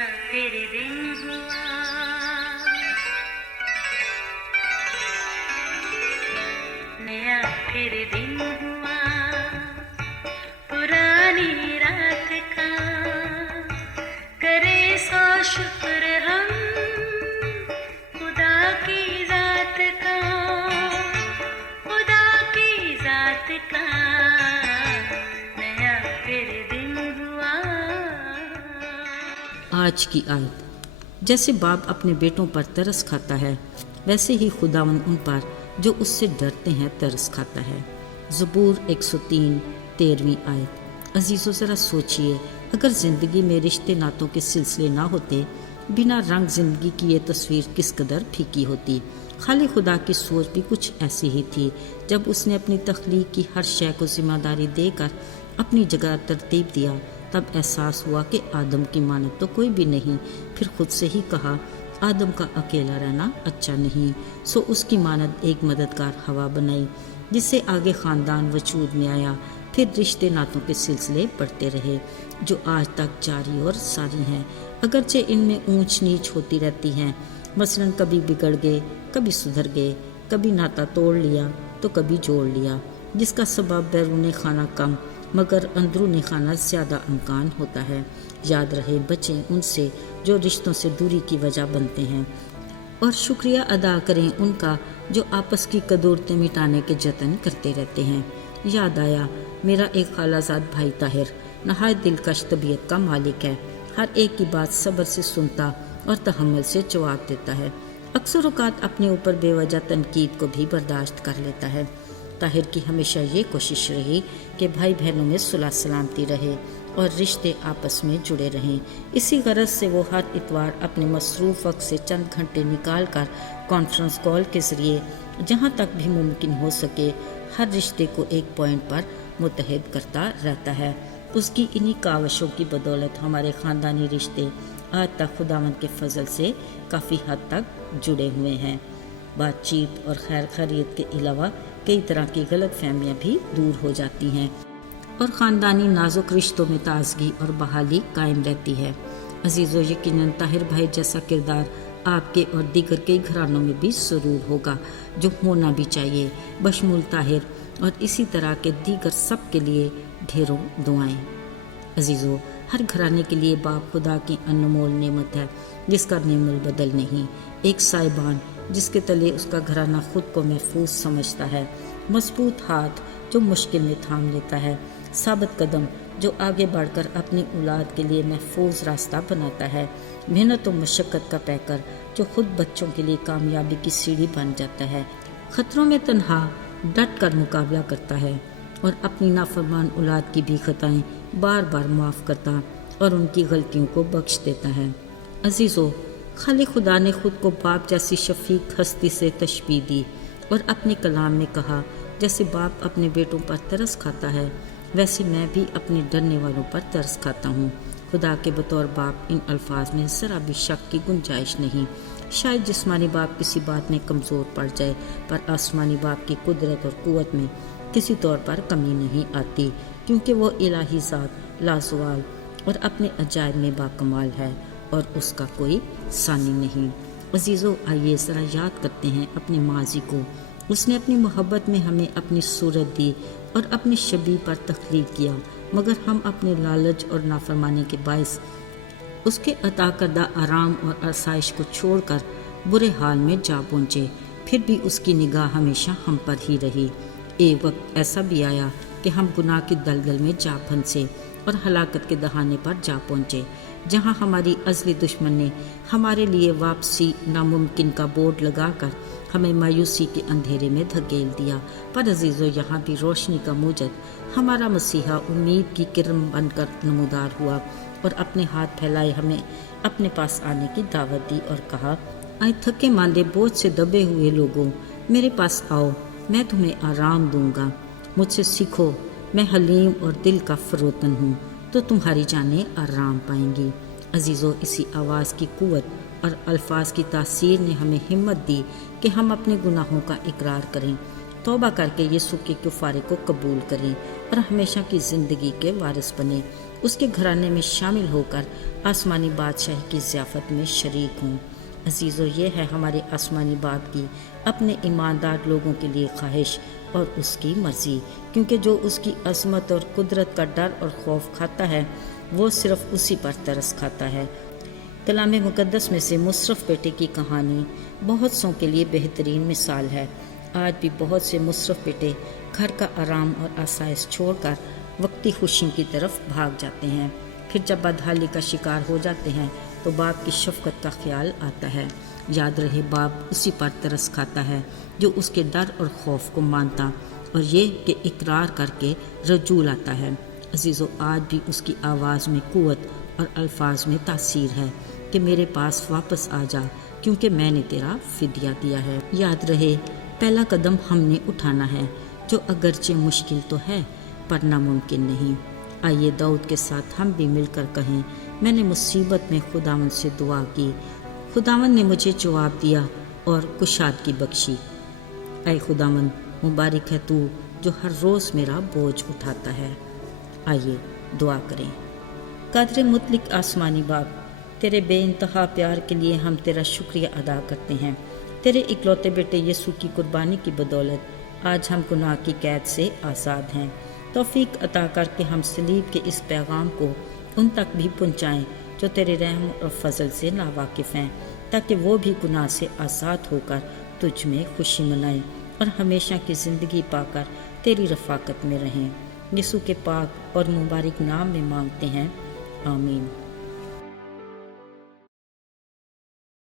फिर दिन हुआ, नया फिर दिन हुआ, पुरानी रात का करे सो शुक्र हम खुदा की जात का, खुदा की जात का नया फिर दिन हुआ। आज की आयत। जैसे बाप अपने बेटों पर तरस खाता है, वैसे ही खुदावन उन पर जो उससे डरते हैं तरस खाता है। ज़बूर 103 13वीं आयत। अजीज़ों ज़रा सोचिए, अगर ज़िंदगी में रिश्ते नातों के सिलसिले ना होते, बिना रंग ज़िंदगी की ये तस्वीर किस कदर फीकी होती। खाली खुदा की सोच भी कुछ ऐसी ही थी। जब उसने अपनी तख्लीक की हर शय को जिम्मेदारी देकर अपनी जगह तरतीब दिया, तब एहसास हुआ कि आदम की मानद तो कोई भी नहीं। फिर खुद से ही कहा, आदम का अकेला रहना अच्छा नहीं। सो उसकी मानद एक मददगार हवा बनाई, जिससे आगे ख़ानदान वजूद में आया। फिर रिश्ते नातों के सिलसिले बढ़ते रहे, जो आज तक जारी और सारी हैं, अगरचे इनमें ऊंच नीच होती रहती हैं। मसलन कभी बिगड़ गए, कभी सुधर गए, कभी नाता तोड़ लिया तो कभी जोड़ लिया, जिसका सबब बैरून खाना कम मगर अंदरूनी खाना ज़्यादा अमकान होता है। याद रहे, बचें उनसे जो रिश्तों से दूरी की वजह बनते हैं, और शुक्रिया अदा करें उनका जो आपस की कदूरतें मिटाने के जतन करते रहते हैं। याद आया, मेरा एक खालाजाद भाई ताहिर नहायत दिलकश तबीयत का मालिक है। हर एक की बात सब्र से सुनता और तहम्मुल से जवाब देता है। अक्सर औक़ात अपने ऊपर बेवजह तनकीद को भी बर्दाश्त कर लेता है। ताहिर की हमेशा ये कोशिश रही कि भाई बहनों में सुलह सलामती रहे और रिश्ते आपस में जुड़े रहें। इसी गरज से वो हर इतवार अपने मसरूफ़ वक्त से चंद घंटे निकाल कर कॉन्फ्रेंस कॉल के ज़रिए जहाँ तक भी मुमकिन हो सके हर रिश्ते को एक पॉइंट पर मुत्तहिद करता रहता है। उसकी इन्हीं कावशों की बदौलत हमारे ख़ानदानी रिश्ते आज तक खुदावंद के फजल से काफ़ी हद तक जुड़े हुए हैं। बातचीत और खैर खैरियत के अलावा कई तरह की गलत फहमियाँ भी दूर हो जाती हैं और ख़ानदानी नाजुक रिश्तों में ताजगी और बहाली कायम रहती है। अजीज़ों, यकीनन ताहिर भाई जैसा किरदार आपके और दीगर कई घरानों में भी ज़रूर होगा, जो होना भी चाहिए, बशमूल ताहिर और इसी तरह के दीगर सब के लिए ढेरों दुआएं। अजीज़ों, हर घराने के लिए बाप खुदा की अनमोल नेमत है, जिसका नेमुल बदल नहीं। एक साहिबान जिसके तले उसका घराना खुद को महफूज समझता है, मजबूत हाथ जो मुश्किल में थाम लेता है, साबित कदम जो आगे बढ़कर अपनी औलाद के लिए महफूज रास्ता बनाता है, मेहनत और मशक्क़त का पैकर जो खुद बच्चों के लिए कामयाबी की सीढ़ी बन जाता है, खतरों में तन्हा डट कर मुकाबला करता है और अपनी नाफरमान औलाद की भी खताएं बार बार माफ़ करता और उनकी गलतियों को बख्श देता है। अजीज़ों, खाली खुदा ने खुद को बाप जैसी शफीक हस्ती से तशबीह दी और अपने कलाम में कहा, जैसे बाप अपने बेटों पर तरस खाता है, वैसे मैं भी अपने डरने वालों पर तरस खाता हूँ। खुदा के बतौर बाप इन अल्फाज में ज़रा भी शक की गुंजाइश नहीं। शायद जिस्मानी बाप किसी बात में कमज़ोर पड़ जाए, पर आसमानी बाप की कुदरत और क़ुव्वत में किसी तौर पर कमी नहीं आती, क्योंकि वो इलाही ज़ात लाज़वाल और अपने अजायब में बाकमाल है और उसका कोई सानी नहीं। अजीज़ों, आइए ज़रा याद करते हैं अपने माजी को। उसने अपनी मोहब्बत में हमें अपनी सूरत दी और अपनी शबीह पर तख्लीक किया, मगर हम अपने लालच और नाफरमानी के बायस उसके अता करदा आराम और आसाइश को छोड़कर बुरे हाल में जा पहुँचे। फिर भी उसकी निगाह हमेशा हम पर ही रही। एक वक्त ऐसा भी आया कि हम गुनाह की दलदल में जा फंसे और हलाकत के दहाने पर जा पहुँचे, जहाँ हमारी अज़ली दुश्मन ने हमारे लिए वापसी नामुमकिन का बोर्ड लगाकर हमें मायूसी के अंधेरे में धकेल दिया। पर अजीज़ों, यहाँ भी रोशनी का मूजद हमारा मसीहा उम्मीद की किरण बनकर नमूदार हुआ और अपने हाथ फैलाए हमें अपने पास आने की दावत दी और कहा, आए थके मांदे बोझ से दबे हुए लोगों, मेरे पास आओ, मैं तुम्हें आराम दूंगा। मुझसे सीखो, मैं हलीम और दिल का फ़रोतन हूँ, तो तुम्हारी जानें आराम पाएंगी। अजीज़ों, इसी आवाज़ की क़ुव्वत और अल्फाज की तासीर ने हमें हिम्मत दी कि हम अपने गुनाहों का इकरार करें, तौबा करके यीशु के कुफारे को कबूल करें और हमेशा की ज़िंदगी के वारिस बने। اس کے گھرانے میں شامل ہو کر آسمانی بادشاہ کی ضیافت میں شریک ہوں۔ عزیزو، یہ ہے ہمارے آسمانی باپ کی اپنے ایماندار لوگوں کے لیے خواہش اور اس کی مرضی، کیونکہ جو اس کی عظمت اور قدرت کا ڈر اور خوف کھاتا ہے وہ صرف اسی پر ترس کھاتا ہے۔ کلام مقدس میں سے مصرف بیٹے کی کہانی بہت سو کے لیے بہترین مثال ہے۔ آج بھی بہت سے مصرف بیٹے گھر کا آرام اور آسائش چھوڑ کر وقتی خوشیوں کی طرف بھاگ جاتے ہیں، پھر جب بدحالی کا شکار ہو جاتے ہیں تو باپ کی شفقت کا خیال آتا ہے۔ یاد رہے، باپ اسی پر ترس کھاتا ہے جو اس کے ڈر اور خوف کو مانتا اور یہ کہ اقرار کر کے رجوع لاتا ہے۔ عزیزو، آج بھی اس کی آواز میں قوت اور الفاظ میں تاثیر ہے کہ میرے پاس واپس آ جا، کیونکہ میں نے تیرا فدیہ دیا ہے۔ یاد رہے، پہلا قدم ہم نے اٹھانا ہے، جو اگرچہ مشکل تو ہے پر ناممکن نہیں۔ آئیے داؤد کے ساتھ ہم بھی مل کر کہیں، میں نے مصیبت میں خداوند سے دعا کی، خداوند نے مجھے جواب دیا اور کشادگی بخشی۔ اے خداوند، مبارک ہے تو جو ہر روز میرا بوجھ اٹھاتا ہے۔ آئیے دعا کریں۔ قادر مطلق آسمانی باپ، تیرے بے انتہا پیار کے لیے ہم تیرا شکریہ ادا کرتے ہیں۔ تیرے اکلوتے بیٹے یسوع کی قربانی کی بدولت آج ہم گناہ کی قید سے آزاد ہیں۔ توفیق عطا کر کے ہم صلیب کے اس پیغام کو ان تک بھی پہنچائیں جو تیرے رحم اور فضل سے ناواقف ہیں، تاکہ وہ بھی گناہ سے آزاد ہو کر تجھ میں خوشی منائیں اور ہمیشہ کی زندگی پا کر تیری رفاقت میں رہیں۔ یسوع کے پاک اور مبارک نام میں مانگتے ہیں، آمین۔